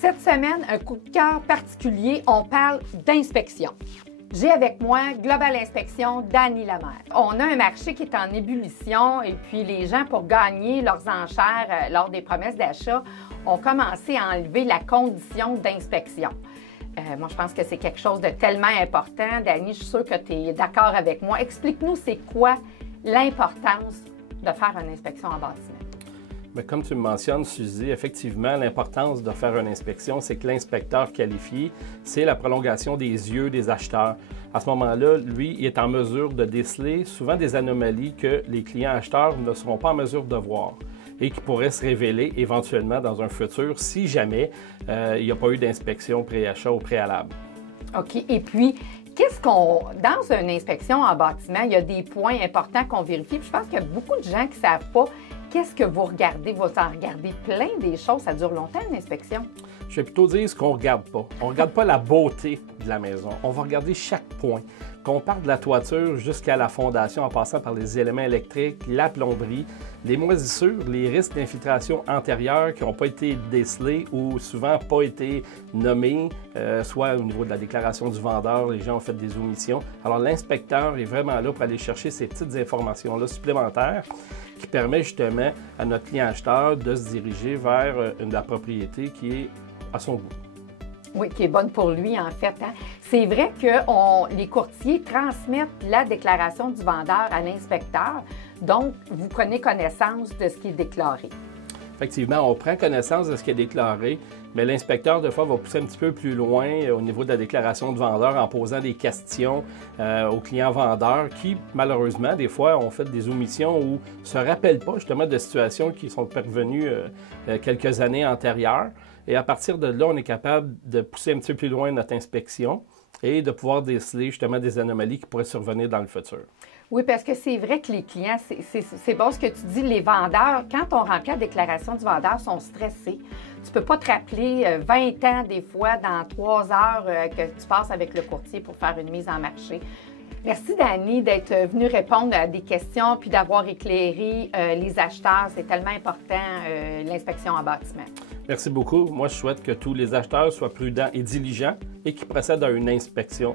Cette semaine, un coup de cœur particulier, on parle d'inspection. J'ai avec moi Global Inspection, Dany Lamère. On a un marché qui est en ébullition et puis les gens, pour gagner leurs enchères lors des promesses d'achat, ont commencé à enlever la condition d'inspection. Moi, je pense que c'est quelque chose de tellement important. Dany, je suis sûre que tu es d'accord avec moi. Explique-nous, c'est quoi l'importance de faire une inspection en bâtiment? Bien, comme tu me mentionnes, Suzy, effectivement, l'importance de faire une inspection, c'est que l'inspecteur qualifié, c'est la prolongation des yeux des acheteurs. À ce moment-là, lui, il est en mesure de déceler souvent des anomalies que les clients acheteurs ne seront pas en mesure de voir et qui pourraient se révéler éventuellement dans un futur si jamais il n'y a pas eu d'inspection pré-achat au préalable. OK. Et puis, dans une inspection en bâtiment, il y a des points importants qu'on vérifie. Puis je pense qu'il y a beaucoup de gens qui ne savent pas qu'est-ce que vous regardez. Vous en regardez plein des choses. Ça dure longtemps, une inspection? Je vais plutôt dire ce qu'on ne regarde pas. On ne regarde pas la beauté de la maison. On va regarder chaque point. Qu'on parte de la toiture jusqu'à la fondation, en passant par les éléments électriques, la plomberie, les moisissures, les risques d'infiltration antérieure qui n'ont pas été décelés ou souvent pas été nommés, soit au niveau de la déclaration du vendeur, les gens ont fait des omissions. Alors l'inspecteur est vraiment là pour aller chercher ces petites informations-là supplémentaires qui permet justement à notre client acheteur de se diriger vers la propriété qui est à son goût. Oui, qui est bonne pour lui, en fait. Hein? C'est vrai que les courtiers transmettent la déclaration du vendeur à l'inspecteur, donc vous prenez connaissance de ce qui est déclaré. Effectivement, on prend connaissance de ce qui est déclaré, mais l'inspecteur, des fois, va pousser un petit peu plus loin au niveau de la déclaration du vendeur en posant des questions aux clients vendeurs qui, malheureusement, des fois, ont fait des omissions ou ne se rappellent pas justement de situations qui sont pervenues quelques années antérieures. Et à partir de là, on est capable de pousser un petit peu plus loin notre inspection et de pouvoir déceler justement des anomalies qui pourraient survenir dans le futur. Oui, parce que c'est vrai que les clients, c'est bon ce que tu dis, les vendeurs, quand on remplit la déclaration du vendeur, sont stressés. Tu ne peux pas te rappeler 20 ans des fois dans 3 heures que tu passes avec le courtier pour faire une mise en marché. Merci, Dany, d'être venue répondre à des questions puis d'avoir éclairé les acheteurs. C'est tellement important, l'inspection en bâtiment. Merci beaucoup. Moi, je souhaite que tous les acheteurs soient prudents et diligents et qu'ils procèdent à une inspection